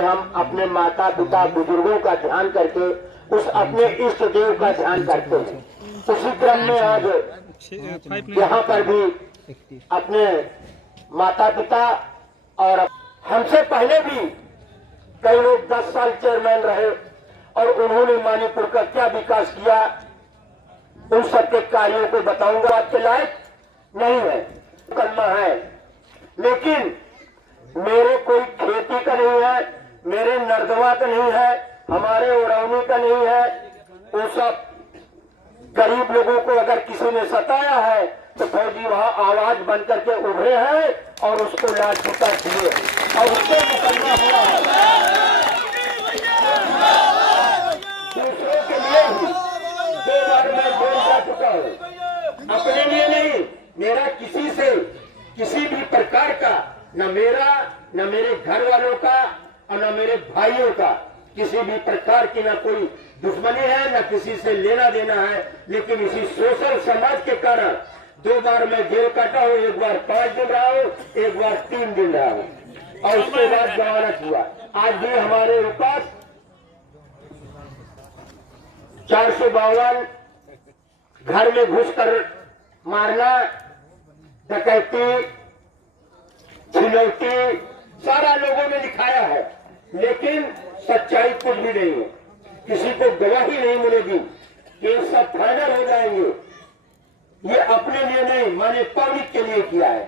में हम अपने माता पिता बुजुर्गों का ध्यान करके उस अपने इष्ट देव का ध्यान करते हैं। उसी क्रम में आज यहाँ पर भी अपने माता पिता और हमसे पहले भी कई लोग 10 साल चेयरमैन रहे और उन्होंने मानीपुर का क्या विकास किया, उन सबके कार्यों को बताऊंगा। आपके लायक नहीं है, करना है, लेकिन मेरे कोई खेती का नहीं है, मेरे नर्दवा का नहीं है, हमारे उड़ौनी का नहीं है। वो सब गरीब लोगों को अगर किसी ने सताया है तो फौजी वहां आवाज बन करके उभरे हैं और उसको लाठीचा किए और उसको मुकदमा हुआ है। दूसरों के लिए ही 2 बार मैं जेल जा चुका हूँ, अपने लिए नहीं। मेरा किसी से किसी भी प्रकार का न मेरा न मेरे घर वालों का और न मेरे भाइयों का किसी भी प्रकार की न कोई दुश्मनी है, न किसी से लेना देना है। लेकिन इसी सोशल समाज के कारण 2 बार मैं जेल काटा हूँ। 1 बार 5 दिन रहा हूँ, 1 बार 3 दिन रहा हूँ और उसके बाद जमानत हुआ। आज भी हमारे ऊपर 452 घर में घुसकर मारना, डकैती, छिनौती सारा लोगों ने दिखाया है, लेकिन सच्चाई कुछ भी नहीं है। किसी को गवाही नहीं मिलेगी कि सब फाइनल हो जाएंगे। ये अपने लिए नहीं, मैंने पब्लिक के लिए किया है।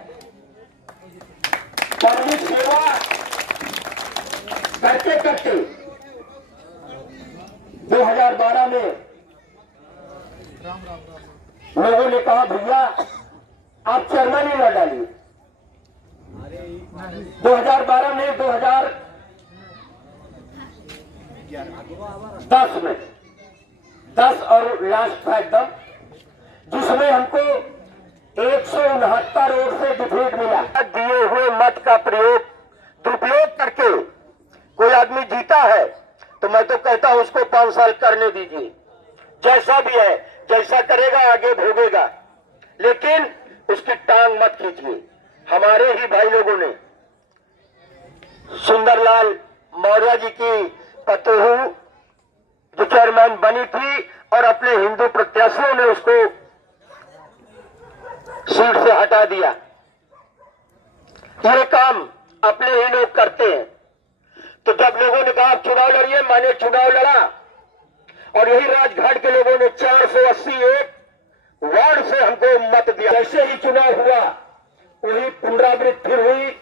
पब्लिक सेवा करते करते 2012 में लोगों ने कहा भैया आप चेयरमैन ही न डालिए। 2012 में 2010 में 10 और लास्ट था एकदम, जिसमें हमको 169 वोट से डिफीट मिला। दिए हुए मत का प्रयोग दुरुपयोग करके कोई आदमी जीता है तो मैं तो कहता हूं उसको 5 साल करने दीजिए, जैसा भी है, जैसा करेगा आगे भोगेगा, लेकिन उसकी टांग मत खींचिए। हमारे ही भाई लोगों ने सुंदरलाल मौर्य जी की पतोहू जो चेयरमैन बनी थी और अपने हिंदू प्रत्याशियों ने उसको सीट से हटा दिया। ये काम अपने ही लोग करते हैं। तो जब लोगों ने कहा आप चुनाव लड़िए, मैंने चुनाव लड़ा और यही राजघाट के लोगों ने 481 वार्ड से हमको मत दिया। जैसे ही चुनाव हुआ वही पुनरावृत्ति फिर हुई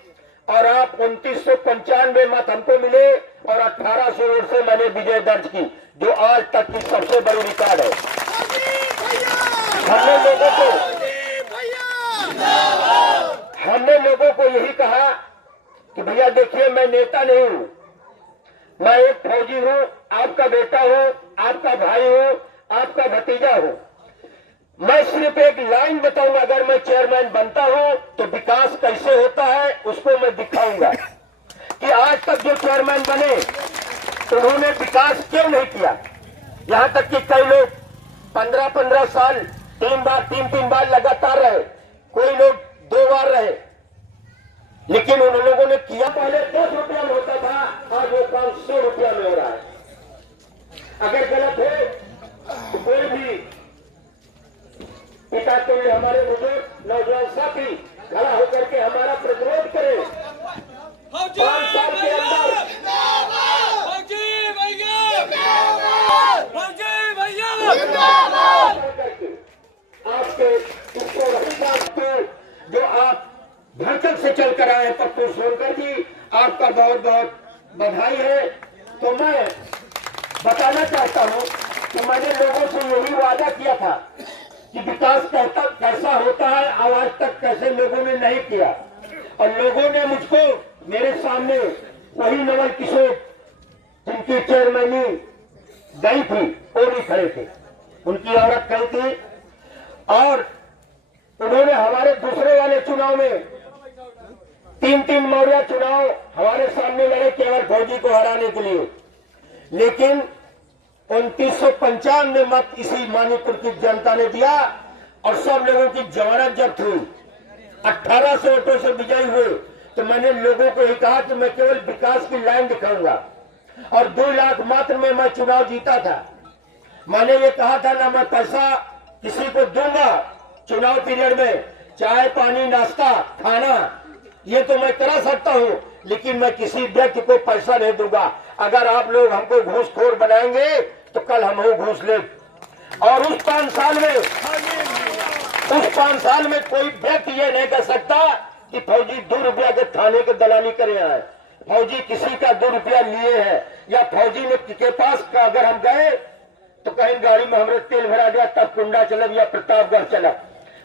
और आप 2995 मत हमको मिले और 1800 वोट से मैंने विजय दर्ज की, जो आज तक की सबसे बड़ी रिकॉर्ड है। हमने लोगों को यही कहा कि भैया देखिए मैं नेता नहीं हूं, मैं एक फौजी हूं, आपका बेटा हूं, आपका भाई हूं, आपका भतीजा हूं। मैं सिर्फ एक लाइन बताऊंगा, अगर मैं चेयरमैन बनता हूं तो विकास कैसे होता है उसको मैं दिखाऊंगा कि आज तक जो चेयरमैन बने उन्होंने विकास क्यों नहीं किया। यहां तक कि कई लोग 15-15 साल 3 बार लगातार रहे, कोई लोग 2 बार रहे, लेकिन उन लोगों ने किया। पहले 10 रुपया में होता था, आज वो 500 रुपया में हो रहा है। अगर गलत हो तो कोई भी पिता तो हमारे बुजुर्ग नौजवान साथी खड़ा होकर के हमारा प्रतिरोध करे। 5 साल के अंदर आपके इसको जो आप भरचक से चल कर आए पप्पू सोनकर जी, आपका बहुत बहुत बधाई है। तो मैं बताना चाहता हूं कि मैंने लोगों से यही वादा किया था कि विकास कैसा होता है, आज तक कैसे लोगों ने नहीं किया। और लोगों ने मुझको मेरे सामने वही नवल किशोर जिनकी चेयरमैनी गई थी वो भी खड़े थे, उनकी औरत गई थी और उन्होंने हमारे दूसरे वाले चुनाव में 3 मौर्य चुनाव हमारे सामने लड़े केवल फौजी को हराने के लिए, लेकिन 2995 मत इसी मानीपुर की जनता ने दिया और सब लोगों की जमानत जब्त हुई। 1800 वोटों से विजयी हुए। तो मैंने लोगों को ही कहा कि मैं केवल विकास की लाइन दिखाऊंगा, और 2 लाख मात्र में मैं चुनाव जीता था। मैंने ये कहा था ना मैं पैसा किसी को दूंगा चुनाव पीरियड में, चाय पानी नाश्ता खाना ये तो मैं करा सकता हूं, लेकिन मैं किसी व्यक्ति को पैसा नहीं दूंगा। अगर आप लोग हमको घूसखोर बनाएंगे तो कल हम घूस ले। और उस 5 साल में कोई व्यक्ति ये नहीं कर सकता कि फौजी 2 रुपया के थाने के दलाली करे आए। फौजी किसी का 2 रुपया लिए हैं या फौजी ने के पास का अगर हम गए तो कहीं गाड़ी में हमारे तेल भरा गया तब कुंडा चलब या प्रतापगढ़ चलब,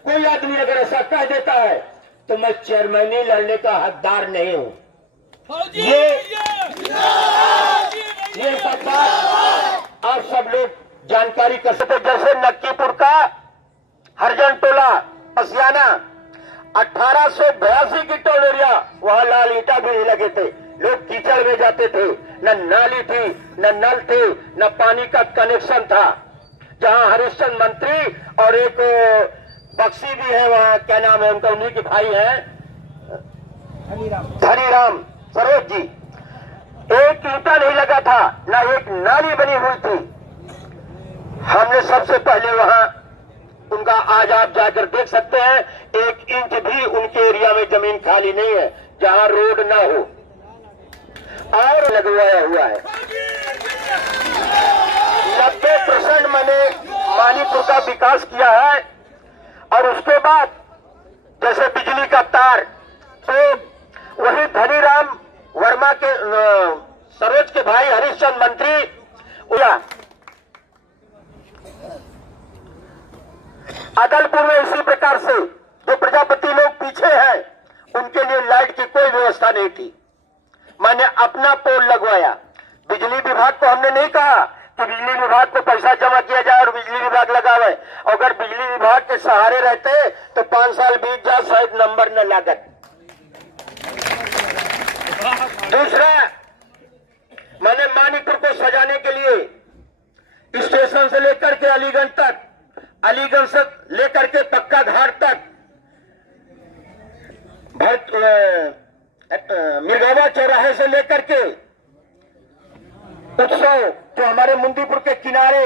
कोई आदमी अगर ऐसा कह देता है तो मैं चेयरमैनी लड़ने का हकदार नहीं हूं। ये सब बात आप सब लोग जानकारी कर सकते। जैसे नक्कीपुर का हरजन टोला पसियाना 1882 की टोल एरिया, वहां लाल ईंटा भी नहीं लगे थे, लोग कीचड़ में जाते थे, न नाली थी न नल थे न पानी का कनेक्शन था। जहां हरिश्चंद्र मंत्री और एक बक्सी भी है, वहां क्या नाम है उनका, उन्हीं के भाई हैं धनीराम सरोज जी, एक ईंटा नहीं लगा था, ना एक नाली बनी हुई थी। हमने सबसे पहले वहां उनका, आज आप जाकर देख सकते हैं 1 इंच भी उनके एरिया में जमीन खाली नहीं है जहां रोड ना हो, और लगवाया हुआ है। 90% मैंने मानीपुर का विकास किया है। और उसके बाद जैसे बिजली का तार, तो वही धनीराम वर्मा के सरोज के भाई हरिश्चंद्र मंत्री अदलपुर में इसी प्रकार से जो प्रजापति लोग पीछे हैं उनके लिए लाइट की कोई व्यवस्था नहीं थी। मैंने अपना पोल लगवाया। बिजली विभाग को हमने नहीं कहा कि बिजली विभाग को पैसा जमा किया जाए और बिजली विभाग लगावे। अगर बिजली विभाग के सहारे रहते तो 5 साल बीत जाए, शायद नंबर न लागत। दूसरा, मैंने मानीपुर को सजाने के लिए स्टेशन से लेकर के अलीगंज तक, अलीगंज से लेकर के पक्का घाट तक, मिर्गावा चौराहे से लेकर के उत्सव जो हमारे मुंदीपुर के किनारे,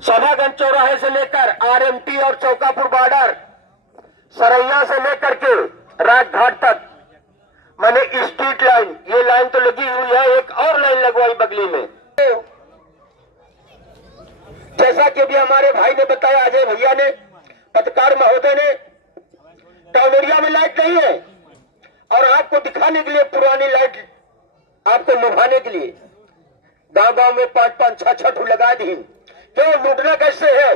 सभागंज चौराहे से लेकर आरएमटी और चौकापुर बॉर्डर, सरैया से लेकर के राजघाट तक मैंने स्ट्रीट लाइन, ये लाइन तो लगी हुई है, एक और लाइन लगवाई बगली में। जैसा कि भी हमारे भाई ने बताया, अजय भैया ने, पत्रकार महोदय ने, टाउन एरिया में लाइट नहीं है और आपको दिखाने के लिए पुरानी लाइट आपको लुभाने के लिए गांव गांव में 5-5, 6-6 लगा दी। क्यों? लूटना कैसे है?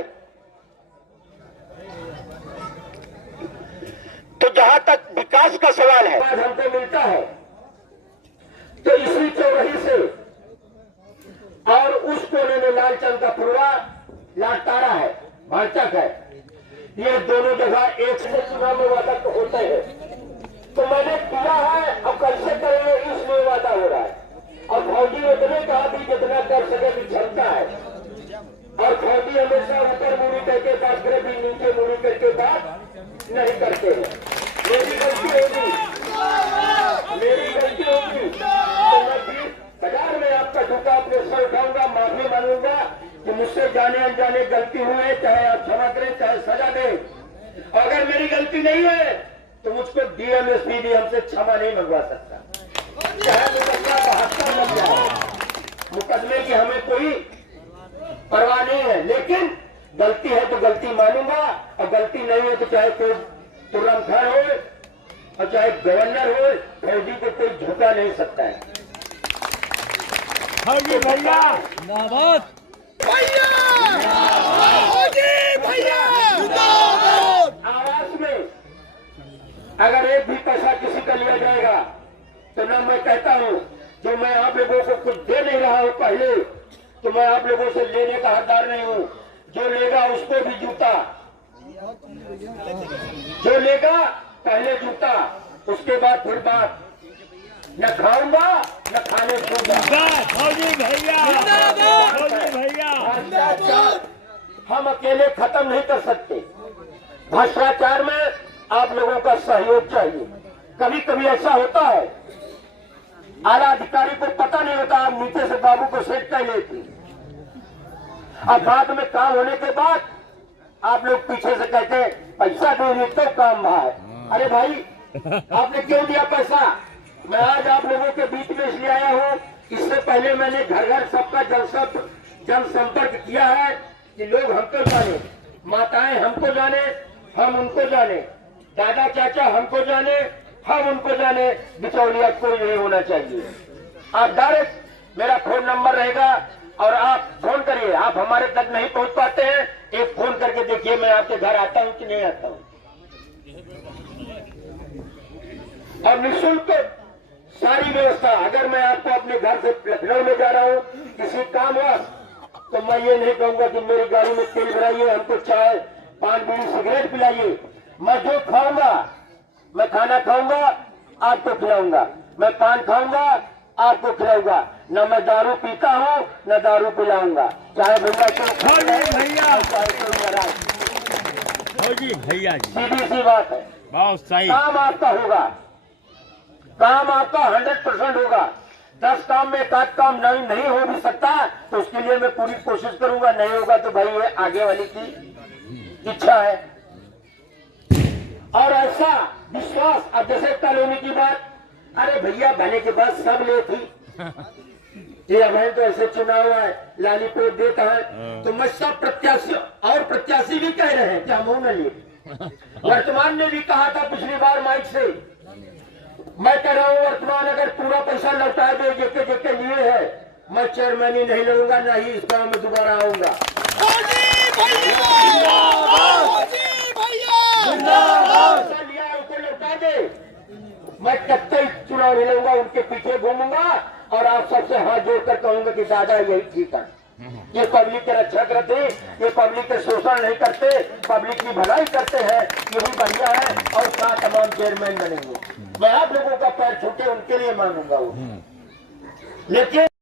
तो जहां तक विकास का सवाल है, हमको मिलता है तो इसी चौराहे से और उस कोने में लालचंद का पुरवा, लाटारा है, भाचक है, ये दोनों जगह एक से चुनाव में वादा तो होता है। तो मैंने किया है, अब कैसे करेंगे इसमें वादा हो रहा है। और फौजी उतने कहा भी जितना कर सके भी क्षमता है, और फौजी हमेशा ऊपर मुड़ी करके बात करे भी नीचे मुड़ी करके बात नहीं करते हैं। मेरी गलती होगी, मेरी गलती होगी तो मैं 20,000 में आपका झुका अपने सर उठाऊंगा, माफी मांगूंगा कि मुझसे जाने अनजाने गलती हुए, चाहे आप क्षमा करें चाहे सजा दें। अगर मेरी गलती नहीं है तो मुझको डीएम एसपी हमसे क्षमा नहीं मंगवा सकता, चाहे मुकदमा 72 लग जाए। मुकदमे की हमें कोई परवाह नहीं है, लेकिन गलती है तो गलती मानूंगा, और गलती नहीं है तो चाहे कोई तुरंत खड़ हो और चाहे गवर्नर हो, फौजी को कोई झुका नहीं सकता है। फौजी भैया जिंदाबाद, आवास में अगर एक भी पैसा किसी का लिया जाएगा तो ना मैं कहता हूं जो मैं आप लोगों को कुछ दे नहीं रहा हूं पहले, तो मैं आप लोगों से लेने का हकदार नहीं हूं। जो लेगा उसको भी जूता, जो लेगा पहले जूता, उसके बाद फिर बात। न खाऊंगा न खाने दूंगा। फौजी भैया, फौजी भैया, भ्रष्टाचार हम अकेले खत्म नहीं कर सकते। भ्रष्टाचार में आप लोगों का सहयोग चाहिए। कभी कभी ऐसा होता है आला अधिकारी को पता नहीं होता, आप नीचे से बाबू को सेट कर लेती, अब बाद में काम होने के बाद आप लोग पीछे से कहते हैं पैसा दे रही तो काम भाई। अरे भाई आपने क्यों दिया पैसा? मैं आज आप लोगों के बीच में इसलिए आया हूँ, इससे पहले मैंने घर घर सबका जनसंपर्क किया है कि लोग हमको जाने, माताएं हमको जाने, हम उनको जाने, दादा चाचा हमको जाने, हम उनको जाने, बिचौलिया कोई नहीं होना चाहिए। आप डायरेक्ट मेरा फोन नंबर रहेगा और आप फोन करिए। आप हमारे तक नहीं पहुंच पाते हैं, एक फोन करके देखिए मैं आपके घर आता हूं कि नहीं आता हूं। और निःशुल्क सारी व्यवस्था, अगर मैं आपको अपने घर से लखनऊ में जा रहा हूं किसी काम हुआ तो मैं ये नहीं कहूंगा कि मेरी गाड़ी में तेल भराइए, हमको चाय पान बीड़ी सिगरेट पिलाइए। मैं जो खाऊंगा, मैं खाना खाऊंगा आपको खिलाऊंगा, मैं पान खाऊंगा आपको खिलाऊंगा, न मैं दारू पीता हूँ न दारू पिलाऊंगा, चाहे भैया भैया जी सीधी सी बात है। बहुत सही। काम आपका होगा, काम आपका 100% होगा। 10 काम में एक आध काम नहीं हो भी सकता तो उसके लिए मैं पूरी कोशिश करूंगा, नहीं होगा तो भाई ये आगे वाली की इच्छा है। और ऐसा विश्वास, अब जैसे कॉलोनी की बात, अरे भैया बने के बाद सब ले थी, ये अब तो ऐसे चुनाव है लालीपोट देता है तो मैं सब प्रत्याशी और प्रत्याशी भी कह रहे हैं कि हम न लिए। वर्तमान ने भी कहा था पिछली बार माइक से, मैं कह रहा हूँ वर्तमान अगर पूरा पैसा लौटा दे जेके लिए है, मैं चेयरमैन ही नहीं लूंगा, न ही इस गांव में दोबारा आऊंगा। लिया उसे लौटा दे, मैं कब तक चुनाव नहीं लूंगा, उनके पीछे घूमूंगा और आप सबसे हाथ जोड़कर कहूंगा कि दादा यही ठीक है, ये पब्लिक के रक्षा करते, ये पब्लिक के शोषण नहीं करते, पब्लिक की भलाई करते हैं, यही बढ़िया है। और साथ तमाम चेयरमैन बनेंगे, मैं आप लोगों का पैर छूटे उनके लिए मांगूंगा वो, लेकिन